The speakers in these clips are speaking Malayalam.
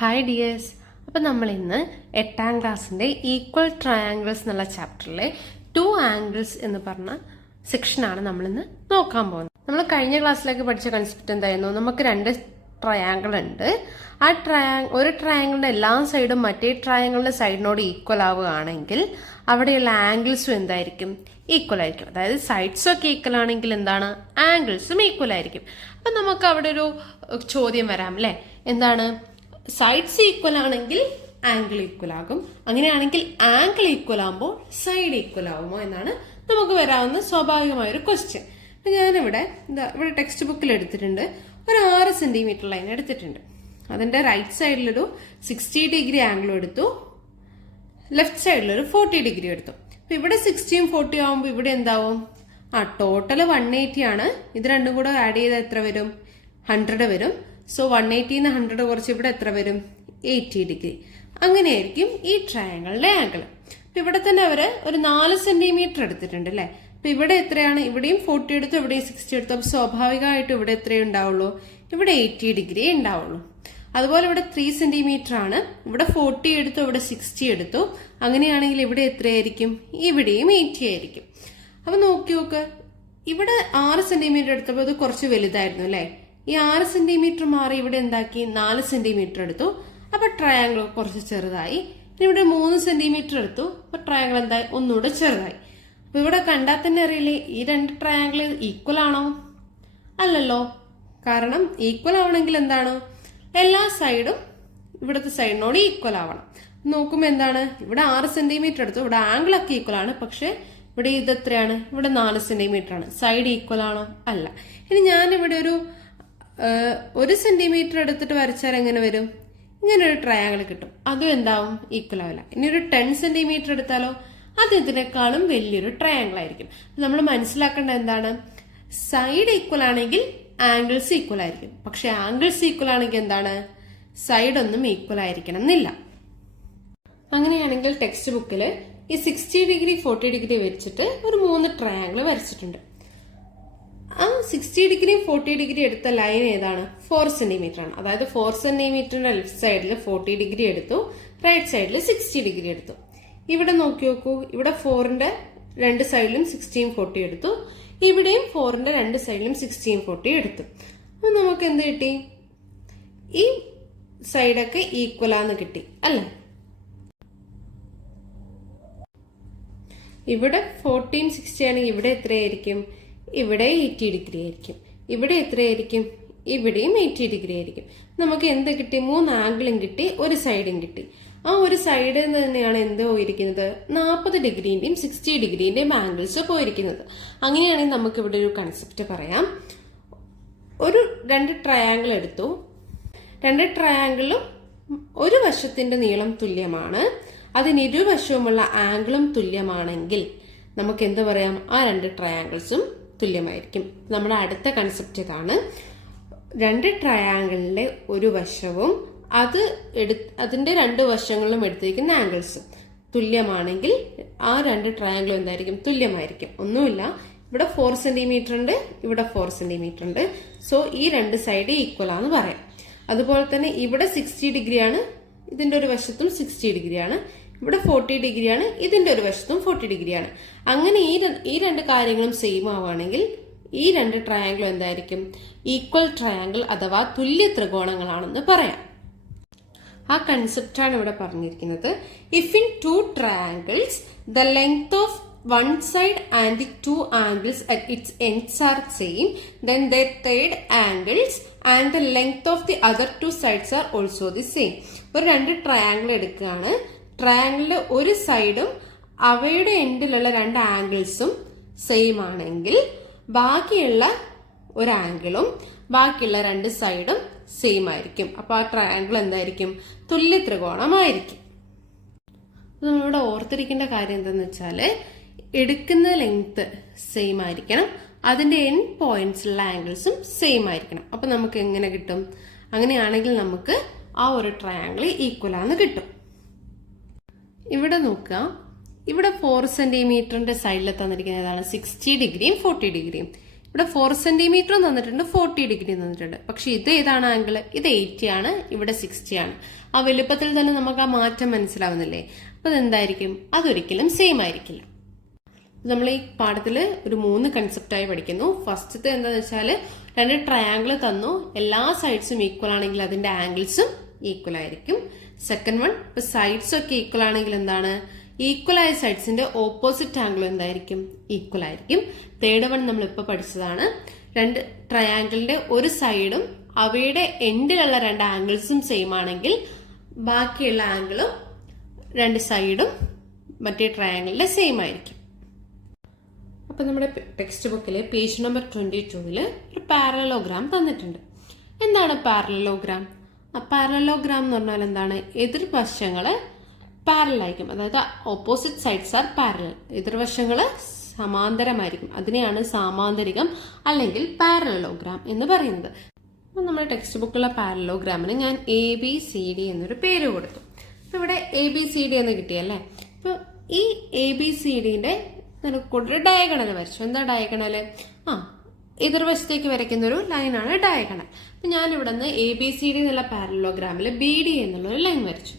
Hi dears. അപ്പം നമ്മൾ ഇന്ന് 8ാം ക്ലാസ്സിൻ്റെ ഈക്വൽ ട്രയാങ്കിൾസ് എന്നുള്ള ചാപ്റ്ററിലെ 2 ആംഗിൾസ് എന്ന് പറഞ്ഞ സെക്ഷനാണ് നമ്മളിന്ന് നോക്കാൻ പോകുന്നത്. നമ്മൾ കഴിഞ്ഞ ക്ലാസ്സിലേക്ക് പഠിച്ച കൺസെപ്റ്റ് എന്തായിരുന്നു? നമുക്ക് 2 ട്രയാങ്കിൾ ഉണ്ട്. ഒരു ട്രയാങ്കിളിന്റെ എല്ലാ സൈഡും മറ്റേ ട്രയാങ്കിളിന്റെ സൈഡിനോട് ഈക്വൽ ആവുകയാണെങ്കിൽ അവിടെയുള്ള ആംഗിൾസും എന്തായിരിക്കും? ഈക്വൽ ആയിരിക്കും. അതായത് സൈഡ്സ് ഒക്കെ ഈക്വൽ ആണെങ്കിൽ എന്താണ്? ആംഗിൾസും ഈക്വൽ ആയിരിക്കും. അപ്പം നമുക്ക് അവിടെ ഒരു ചോദ്യം വരാം അല്ലേ? എന്താണ്? സൈഡ്സ് ഈക്വൽ ആണെങ്കിൽ ആംഗിൾ ഈക്വൽ ആകും. അങ്ങനെയാണെങ്കിൽ ആംഗിൾ ഈക്വൽ ആകുമ്പോൾ സൈഡ് ഈക്വൽ ആകുമോ എന്നാണ് നമുക്ക് വരാവുന്ന സ്വാഭാവികമായൊരു ക്വസ്റ്റ്യൻ. ഞാനിവിടെ ഇവിടെ ടെക്സ്റ്റ് ബുക്കിൽ എടുത്തിട്ടുണ്ട്. ഒരു 6 സെന്റിമീറ്റർ ലൈൻ എടുത്തിട്ടുണ്ട്. അതിന്റെ റൈറ്റ് സൈഡിലൊരു 60 ഡിഗ്രി ആംഗിളും എടുത്തു, ലെഫ്റ്റ് സൈഡിലൊരു 40 ഡിഗ്രി എടുത്തു. അപ്പൊ ഇവിടെ 60ഉം 40 ആവുമ്പോൾ ഇവിടെ എന്താവും? ടോട്ടൽ 180 ആണ്. ഇത് രണ്ടും കൂടെ ആഡ് ചെയ്താൽ എത്ര വരും? 100 വരും. സോ 180 100 കുറച്ച് ഇവിടെ എത്ര വരും? 80 ഡിഗ്രി. അങ്ങനെയായിരിക്കും ഈ ട്രയാങ്കിളിന്റെ ആംഗിൾ. അപ്പൊ ഇവിടെ തന്നെ അവര് ഒരു 4 സെന്റിമീറ്റർ എടുത്തിട്ടുണ്ട് അല്ലെ? അപ്പൊ ഇവിടെ എത്രയാണ്? ഇവിടെയും 40 എടുത്തു, ഇവിടെയും 60 എടുത്തു. അപ്പൊ സ്വാഭാവികമായിട്ടും ഇവിടെ എത്രയേ ഉണ്ടാവുള്ളൂ? ഇവിടെ 80 ഡിഗ്രി ഉണ്ടാവുള്ളൂ. അതുപോലെ ഇവിടെ 3 സെന്റിമീറ്റർ ആണ്. ഇവിടെ 40 എടുത്തു, ഇവിടെ 60 എടുത്തു. അങ്ങനെയാണെങ്കിൽ ഇവിടെ എത്രയായിരിക്കും? ഇവിടെയും 80 ആയിരിക്കും. അപ്പൊ നോക്ക്, ഇവിടെ 6 സെന്റിമീറ്റർ എടുത്തപ്പോൾ ഇത് കുറച്ച് വലുതായിരുന്നു അല്ലെ? ഈ 6 സെന്റിമീറ്റർ മാറി ഇവിടെ എന്താക്കി? 4 സെന്റിമീറ്റർ എടുത്തു. അപ്പൊ ട്രയാങ്കിൾ കുറച്ച് ചെറുതായി. ഇവിടെ 3 സെന്റിമീറ്റർ എടുത്തു. അപ്പൊ ട്രയാങ്കിൾ എന്തായി? ഒന്നുകൂടെ ചെറുതായി. അപ്പൊ ഇവിടെ കണ്ടാൽ തന്നെ അറിയില്ലേ ഈ 2 ട്രയാങ്കിൾ ഈക്വൽ ആണോ? അല്ലല്ലോ. കാരണം ഈക്വൽ ആവണമെങ്കിൽ എന്താണ്? എല്ലാ സൈഡും ഇവിടുത്തെ സൈഡിനോട് ഈക്വൽ ആവണം. നോക്കുമ്പോ എന്താണ്? ഇവിടെ 6 സെന്റിമീറ്റർ എടുത്തു. ഇവിടെ ആംഗിൾ ഒക്കെ ഈക്വൽ ആണ്. പക്ഷെ ഇവിടെ ഇത് എത്രയാണ്? ഇവിടെ 4 സെന്റിമീറ്റർ ആണ്. സൈഡ് ഈക്വൽ ആണോ? അല്ല. ഇനി ഞാനിവിടെ ഒരു 1 സെന്റിമീറ്റർ എടുത്തിട്ട് വരച്ചാൽ എങ്ങനെ വരും? ഇങ്ങനെ ഒരു ട്രയാങ്കിൾ കിട്ടും. അതും എന്താവും? ഈക്വൽ ആവില്ല. ഇനി ഒരു 10 സെന്റിമീറ്റർ എടുത്താലോ? അത് ഇതിനേക്കാളും വലിയൊരു ട്രയാങ്കിൾ ആയിരിക്കും. നമ്മൾ മനസ്സിലാക്കേണ്ട എന്താണ്? സൈഡ് ഈക്വൽ ആണെങ്കിൽ ആംഗിൾസ് ഈക്വൽ ആയിരിക്കും. പക്ഷെ ആംഗിൾസ് ഈക്വൽ ആണെങ്കിൽ എന്താണ്? സൈഡ് ഒന്നും ഈക്വൽ ആയിരിക്കണം എന്നില്ല. അങ്ങനെയാണെങ്കിൽ ടെക്സ്റ്റ് ബുക്കിൽ ഈ 60 ഡിഗ്രി 40 ഡിഗ്രി വെച്ചിട്ട് ഒരു 3 ട്രയാങ്കിൾ വരച്ചിട്ടുണ്ട്. ആ 60 ഡിഗ്രി 40 ഡിഗ്രി എടുത്ത ലൈൻ ഏതാണ്? 4 സെന്റിമീറ്റർ ആണ്. അതായത് 4 സെന്റിമീറ്ററിന്റെ ലെഫ്റ്റ് സൈഡിൽ 40 ഡിഗ്രി എടുത്തു, റൈറ്റ് സൈഡിൽ 60 ഡിഗ്രി എടുത്തു. ഇവിടെ നോക്കൂ, ഇവിടെ 4ന്റെ 2 സൈഡിലും 60ഉം 40 എടുത്തു. ഇവിടെയും 4ന്റെ 2 സൈഡിലും 60ഉം 40 എടുത്തു. അപ്പൊ നമുക്ക് എന്ത് കിട്ടി? ഈ സൈഡൊക്കെ ഈക്വലാന്ന് കിട്ടി അല്ലേ? ഇവിടെ 40ഉം 60 ആണെങ്കിൽ ഇവിടെ എത്രയായിരിക്കും? ഇവിടെ 80 ഡിഗ്രി ആയിരിക്കും. ഇവിടെ എത്രയായിരിക്കും? ഇവിടെയും 80 ഡിഗ്രി ആയിരിക്കും. നമുക്ക് എന്ത് കിട്ടി? 3 ആംഗിളും കിട്ടി, ഒരു സൈഡും കിട്ടി. ആ ഒരു സൈഡിൽ തന്നെയാണ് എന്ത് പോയിരിക്കുന്നത്? 40 ഡിഗ്രിന്റെയും 60 ഡിഗ്രിന്റെയും ആംഗിൾസ് പോയിരിക്കുന്നത്. അങ്ങനെയാണെങ്കിൽ നമുക്ക് ഇവിടെ ഒരു കൺസെപ്റ്റ് പറയാം. ഒരു 2 ട്രയാങ്കിൾ എടുത്തു. 2 ട്രയാങ്കിളും ഒരു വശത്തിന്റെ നീളം തുല്യമാണ്. അതിന് ഇരുവശവുമുള്ള ആംഗിളും തുല്യമാണെങ്കിൽ നമുക്ക് എന്ത് പറയാം? ആ 2 ട്രയാങ്കിൾസും തുല്യമായിരിക്കും. നമ്മുടെ അടുത്ത കൺസെപ്റ്റ് ഇതാണ്. 2 ട്രയാങ്കിളിലെ ഒരു വശവും അതിന്റെ 2 വശങ്ങളിലും എടുത്തിരിക്കുന്ന ആംഗിൾസും തുല്യമാണെങ്കിൽ ആ 2 ട്രയാങ്കിളും എന്തായിരിക്കും? തുല്യമായിരിക്കും. ഒന്നുമില്ല, ഇവിടെ 4 സെന്റിമീറ്റർ ഉണ്ട്, ഇവിടെ 4 സെന്റിമീറ്റർ ഉണ്ട്. സോ ഈ 2 സൈഡ് ഈക്വൽ ആണെന്ന് പറയാം. അതുപോലെ തന്നെ ഇവിടെ 60 ഡിഗ്രിയാണ്, ഇതിന്റെ ഒരു വശത്തും 60 ഡിഗ്രിയാണ്. ഇവിടെ 40 ഡിഗ്രിയാണ്, ഇതിന്റെ ഒരു വശത്തും 40 ഡിഗ്രിയാണ്. അങ്ങനെ ഈ 2 കാര്യങ്ങളും സെയിം ആവുകയാണെങ്കിൽ ഈ 2 ട്രയാങ്കിളും എന്തായിരിക്കും? ഈക്വൽ ട്രയാങ്കിൾ അഥവാ തുല്യ ത്രികോണങ്ങളാണെന്ന് പറയാം. ആ കൺസെപ്റ്റാണ് ഇവിടെ പറഞ്ഞിരിക്കുന്നത്. If in 2 triangles the length of one side and the 2 angles at its ends are same, then their third angles and the length of the other 2 sides are also the same. ഒരു 2 ട്രയാങ്കിൾ എടുക്കുകയാണ്. ട്രയാങ്കിളിലെ ഒരു സൈഡും അവയുടെ എൻഡിലുള്ള 2 ആംഗിൾസും സെയിം ആണെങ്കിൽ ബാക്കിയുള്ള ഒരു ആംഗിളും ബാക്കിയുള്ള 2 സൈഡും സെയിം ആയിരിക്കും. അപ്പൊ ആ ട്രയാങ്കിൾ എന്തായിരിക്കും? തുല്യ ത്രികോണമായിരിക്കും. നമ്മളിവിടെ ഓർത്തിരിക്കേണ്ട കാര്യം എന്താന്ന് വെച്ചാല് എടുക്കുന്ന ലെങ്ത് സെയിം ആയിരിക്കണം, അതിന്റെ എൻഡ് പോയിന്റ്സിലുള്ള ആംഗിൾസും സെയിം ആയിരിക്കണം. അപ്പൊ നമുക്ക് എങ്ങനെ കിട്ടും? അങ്ങനെയാണെങ്കിൽ നമുക്ക് ആ ഒരു ട്രയാങ്കിൾ ഈക്വൽ ആണെന്ന് കിട്ടും. ഇവിടെ നോക്കുക, ഇവിടെ 4 സെന്റിമീറ്ററിന്റെ സൈഡിൽ തന്നിരിക്കുന്ന ഏതാണ്? 60 ഡിഗ്രിയും 40 ഡിഗ്രിയും. ഇവിടെ 4 സെന്റിമീറ്റർ തന്നിട്ടുണ്ട്, 40 ഡിഗ്രി തന്നിട്ടുണ്ട്. പക്ഷെ ഇത് ഏതാണ് ആംഗിൾ? ഇത് 80 ആണ്, ഇവിടെ 60 ആണ്. ആ വലുപ്പത്തിൽ തന്നെ നമുക്ക് ആ മാറ്റം മനസ്സിലാവുന്നില്ലേ? അപ്പൊ അതെന്തായിരിക്കും? അതൊരിക്കലും സെയിം ആയിരിക്കില്ല. നമ്മൾ ഈ പാഠത്തിൽ ഒരു 3 കൺസെപ്റ്റായി പഠിക്കുന്നു. ഫസ്റ്റത്തെ എന്താണെന്ന് വെച്ചാൽ 2 ട്രയാങ്കിൾ തന്നു, എല്ലാ സൈഡ്സും ഈക്വൽ ആണെങ്കിൽ അതിന്റെ ആംഗിൾസും ഈക്വൽ ആയിരിക്കും. സെക്കൻഡ് വൺ, ഇപ്പൊ സൈഡ്സ് ഒക്കെ ഈക്വൽ ആണെങ്കിൽ എന്താണ്? ഈക്വൽ ആയ സൈഡ്സിന്റെ ഓപ്പോസിറ്റ് ആംഗിൾ എന്തായിരിക്കും? ഈക്വൽ ആയിരിക്കും. തേർഡ് വൺ നമ്മൾ ഇപ്പൊ പഠിച്ചതാണ്. 2 ട്രയാങ്കിളിന്റെ ഒരു സൈഡും അവയുടെ എൻഡിലുള്ള 2 ആംഗിൾസും സെയിം ആണെങ്കിൽ ബാക്കിയുള്ള ആംഗിളും 2 സൈഡും മറ്റേ ട്രയാങ്കിളിന്റെ സെയിം ആയിരിക്കും. അപ്പൊ നമ്മുടെ ടെക്സ്റ്റ് ബുക്കിലെ പേജ് നമ്പർ 22 ഒരു പാരലലോഗ്രാം തന്നിട്ടുണ്ട്. എന്താണ് പാരലലോഗ്രാം? പാരലലോഗ്രാം എന്ന് പറഞ്ഞാൽ എന്താണ്? എതിർവശങ്ങള് പാരലൽ ആയിരിക്കും, അതായത് ഓപ്പോസിറ്റ് സൈഡ്സ് ആർ പാരലൽ. എതിർവശങ്ങള് സമാന്തരമായിരിക്കും, അതിനെയാണ് സാമാന്തരികം അല്ലെങ്കിൽ പാരലലോഗ്രാം എന്ന് പറയുന്നത്. അപ്പൊ നമ്മുടെ ടെക്സ്റ്റ് ബുക്കിലുള്ള പാരലലോഗ്രാമിന് ഞാൻ ABCD എന്നൊരു പേര് കൊടുത്തു. അപ്പൊ ഇവിടെ ABCD എന്ന് കിട്ടിയല്ലേ? അപ്പൊ ഈ ABCDന്റെ ഒരു ഡയഗണൽ വരച്ചു. എന്താ ഡയഗണല്? എതിർവശത്തേക്ക് വരയ്ക്കുന്ന ഒരു ലൈനാണ് ഡയഗണൽ. അപ്പൊ ഞാൻ ഇവിടെ നിന്ന് ABCD എന്നുള്ള പാരലലോഗ്രാമില് BD എന്നുള്ള ഒരു ലൈൻ വരച്ചു.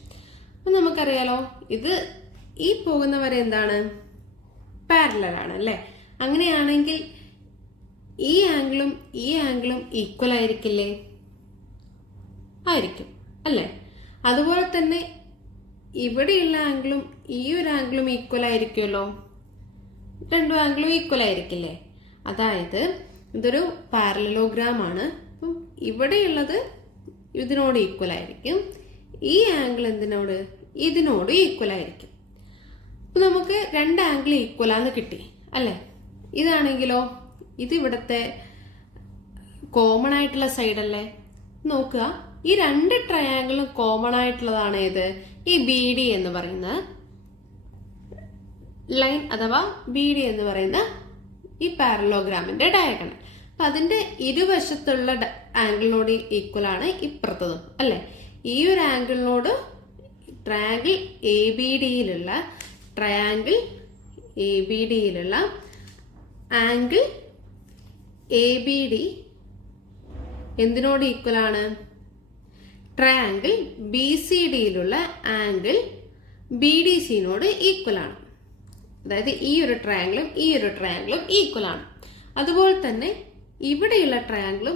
അപ്പൊ നമുക്കറിയാലോ, ഇത് ഈ പോകുന്ന വരെ എന്താണ്? പാരലൽ ആണ് അല്ലെ? അങ്ങനെയാണെങ്കിൽ ഈ ആംഗിളും ഈക്വൽ ആയിരിക്കില്ലേ? ആയിരിക്കും അല്ലെ? അതുപോലെ തന്നെ ഇവിടെയുള്ള ആംഗിളും ഈ ഒരു ആംഗിളും ഈക്വൽ ആയിരിക്കുമല്ലോ. 2 ആംഗിളും ഈക്വൽ ആയിരിക്കില്ലേ? അതായത് ഇതൊരു പാരലലോഗ്രാം ആണ്. അപ്പം ഇവിടെയുള്ളത് ഇതിനോട് ഈക്വൽ ആയിരിക്കും, ഈ ആംഗിൾ എന്തിനോട്? ഇതിനോട് ഈക്വൽ ആയിരിക്കും. അപ്പൊ നമുക്ക് 2 ആംഗിൾ ഈക്വൽ ആന്ന് കിട്ടി അല്ലെ? ഇതാണെങ്കിലോ, ഇത് ഇവിടത്തെ കോമൺ ആയിട്ടുള്ള സൈഡ് അല്ലേ? നോക്കുക, ഈ 2 ട്രയാങ്കിളും കോമൺ ആയിട്ടുള്ളതാണ് ഏത്? ഈ BD എന്ന് പറയുന്ന ലൈൻ അഥവാ BD എന്ന് പറയുന്ന ഈ പാരലലോഗ്രാമിന്റെ ഡയഗണൽ. അപ്പൊ അതിന്റെ ഇരുവശത്തുള്ള ആംഗിളിനോട് ഈക്വൽ ആണ് ഇപ്പുറത്തതും അല്ലെ? ഈ ഒരു ആംഗിളിനോട് ട്രയാങ്കിൾ ABDയിലുള്ള ആംഗിൾ ABD എന്തിനോട് ഈക്വൽ ആണ്? ട്രയാങ്കിൾ BCDയിലുള്ള ആംഗിൾ BDCനോട് ഈക്വൽ ആണ്. അതായത് ഈ ഒരു ട്രയാങ്കിളും ഈക്വൽ ആണ്. അതുപോലെ തന്നെ ഇവിടെയുള്ള ട്രയാങ്കിളും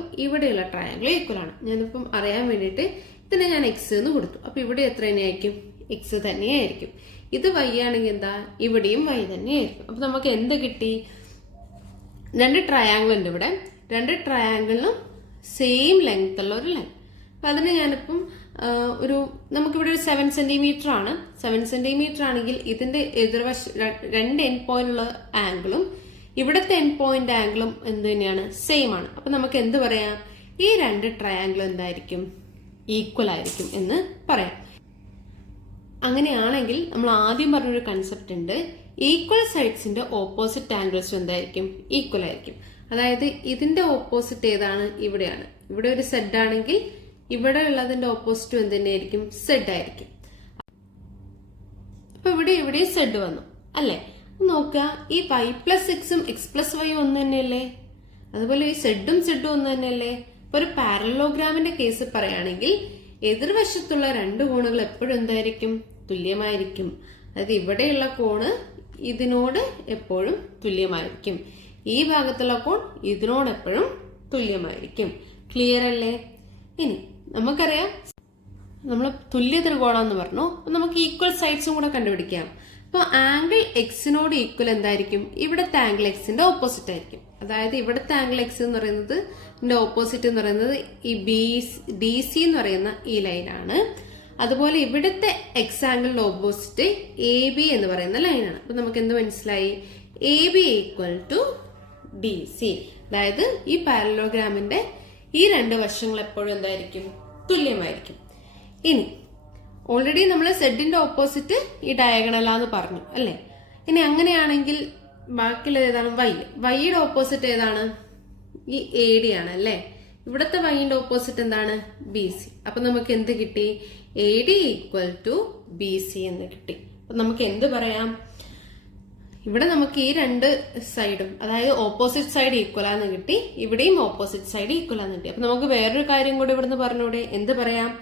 ഈക്വൽ ആണ്. ഞാനിപ്പം അറിയാൻ വേണ്ടിയിട്ട് ഇതിനെ ഞാൻ X എന്ന് കൊടുത്തു. അപ്പൊ ഇവിടെ എത്ര തന്നെയായിരിക്കും? X തന്നെയായിരിക്കും. ഇത് Y ആണെങ്കിൽ എന്താ? ഇവിടെയും Y തന്നെയായിരിക്കും. അപ്പൊ നമുക്ക് എന്ത് കിട്ടി? 2 ട്രയാങ്കിൾ ഉണ്ട് ഇവിടെ. 2 ട്രയാങ്കിളിനും സെയിം ലെങ്ത് ഉള്ള ഒരു ലൈൻ. അപ്പൊ അതിന് ഞാനിപ്പം നമുക്കിവിടെ ഒരു 7 സെന്റിമീറ്റർ ആണ്. 7 സെന്റിമീറ്റർ ആണെങ്കിൽ ഇതിന്റെ എതിർവശ 2 എൻഡ് പോയിന്റ് ഉള്ള ആംഗിളും ഇവിടത്തെ എൻഡ് പോയിന്റ് ആംഗിളും എന്ത് തന്നെയാണ്? സെയിം ആണ്. അപ്പൊ നമുക്ക് എന്ത് പറയാം? ഈ 2 ട്രയാങ്കിൾ എന്തായിരിക്കും? ഈക്വൽ ആയിരിക്കും എന്ന് പറയാം. അങ്ങനെയാണെങ്കിൽ നമ്മൾ ആദ്യം പറഞ്ഞൊരു കൺസെപ്റ്റ് ഉണ്ട്, ഈക്വൽ സൈഡ്സിന്റെ ഓപ്പോസിറ്റ് ആംഗിൾസ് എന്തായിരിക്കും? ഈക്വൽ ആയിരിക്കും. അതായത് ഇതിന്റെ ഓപ്പോസിറ്റ് ഏതാണ്? ഇവിടെയാണ്. ഇവിടെ ഒരു Z ആണെങ്കിൽ ഇവിടെ ഉള്ളതിന്റെ ഓപ്പോസിറ്റ് എന്ത് തന്നെയായിരിക്കും? Z ആയിരിക്കും. അപ്പൊ ഇവിടെ Z വന്നു അല്ലെ? നോക്കുക, ഈ Y+Xഉം X+Y ഒന്ന് തന്നെയല്ലേ? അതുപോലെ ഈ Z ഒന്ന് തന്നെയല്ലേ? ഇപ്പൊ ഒരു പാരലലോഗ്രാമിന്റെ കേസ് പറയുകയാണെങ്കിൽ എതിർവശത്തുള്ള 2 കോണുകൾ എപ്പോഴും എന്തായിരിക്കും? തുല്യമായിരിക്കും. അതായത് ഇവിടെയുള്ള കോണ് ഇതിനോട് എപ്പോഴും തുല്യമായിരിക്കും, ഈ ഭാഗത്തുള്ള കോൺ ഇതിനോട് എപ്പോഴും തുല്യമായിരിക്കും. ക്ലിയർ അല്ലേ? ഇനി നമുക്കറിയാം, നമ്മൾ തുല്യ ത്രികോണമെന്ന് പറഞ്ഞു. നമുക്ക് ഈക്വൽ സൈഡ്സും കൂടെ കണ്ടുപിടിക്കാം. അപ്പൊ ആംഗിൾ Xനോട് ഈക്വൽ എന്തായിരിക്കും? ഇവിടുത്തെ ആംഗിൾ Xന്റെ ഓപ്പോസിറ്റ് ആയിരിക്കും. അതായത് ഇവിടുത്തെ ആംഗിൾ X എന്ന് പറയുന്നത് ഓപ്പോസിറ്റ് എന്ന് പറയുന്നത് ഈ DC എന്ന് പറയുന്ന ഈ ലൈനാണ്. അതുപോലെ ഇവിടുത്തെ X ആംഗിളിന്റെ ഓപ്പോസിറ്റ് AB എന്ന് പറയുന്ന ലൈനാണ്. അപ്പൊ നമുക്ക് എന്ത് മനസ്സിലായി? AB = DC. അതായത് ഈ പാരലലോഗ്രാമിന്റെ ഈ 2 വശങ്ങൾ എപ്പോഴും എന്തായിരിക്കും? തുല്യമായിരിക്കും. ഇനി ഓൾറെഡി നമ്മൾ സെഡിന്റെ ഓപ്പോസിറ്റ് ഈ ഡയഗണലാന്ന് പറഞ്ഞു അല്ലെ? ഇനി അങ്ങനെയാണെങ്കിൽ ബാക്കിയുള്ളത് ഏതാണ്? വൈയുടെ ഓപ്പോസിറ്റ് ഏതാണ്? ഈ AD ആണ് അല്ലെ? ഇവിടുത്തെ വൈന്റെ ഓപ്പോസിറ്റ് എന്താണ്? BC. അപ്പൊ നമുക്ക് എന്ത് കിട്ടി? AD = BC എന്ന് കിട്ടി. അപ്പൊ നമുക്ക് എന്ത് പറയാം? ഇവിടെ നമുക്ക് ഈ രണ്ട് സൈഡും, അതായത് ഓപ്പോസിറ്റ് സൈഡ് ഈക്വൽ ആണെന്ന് കിട്ടി, ഇവിടെയും ഓപ്പോസിറ്റ് സൈഡ് ഈക്വൽ ആണെന്ന് കിട്ടി. അപ്പൊ നമുക്ക് വേറൊരു കാര്യം കൂടി ഇവിടുന്ന് പറഞ്ഞൂടെ? എന്ത് പറയാം?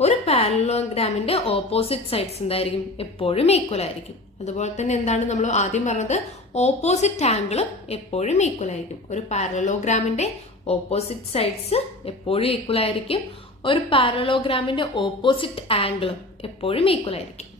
ഒരു പാരലോഗ്രാമിന്റെ ഓപ്പോസിറ്റ് സൈഡ്സ് എന്തായിരിക്കും? എപ്പോഴും ഈക്വൽ ആയിരിക്കും. അതുപോലെ തന്നെ എന്താണ് നമ്മൾ ആദ്യം പറഞ്ഞത്? ഓപ്പോസിറ്റ് ആംഗിളും എപ്പോഴും ഈക്വൽ ആയിരിക്കും. ഒരു പാരലോഗ്രാമിന്റെ ഓപ്പോസിറ്റ് സൈഡ്സ് എപ്പോഴും ഈക്വൽ ആയിരിക്കും. ഒരു പാരലോഗ്രാമിന്റെ ഓപ്പോസിറ്റ് ആംഗിളും എപ്പോഴും ഈക്വൽ ആയിരിക്കും.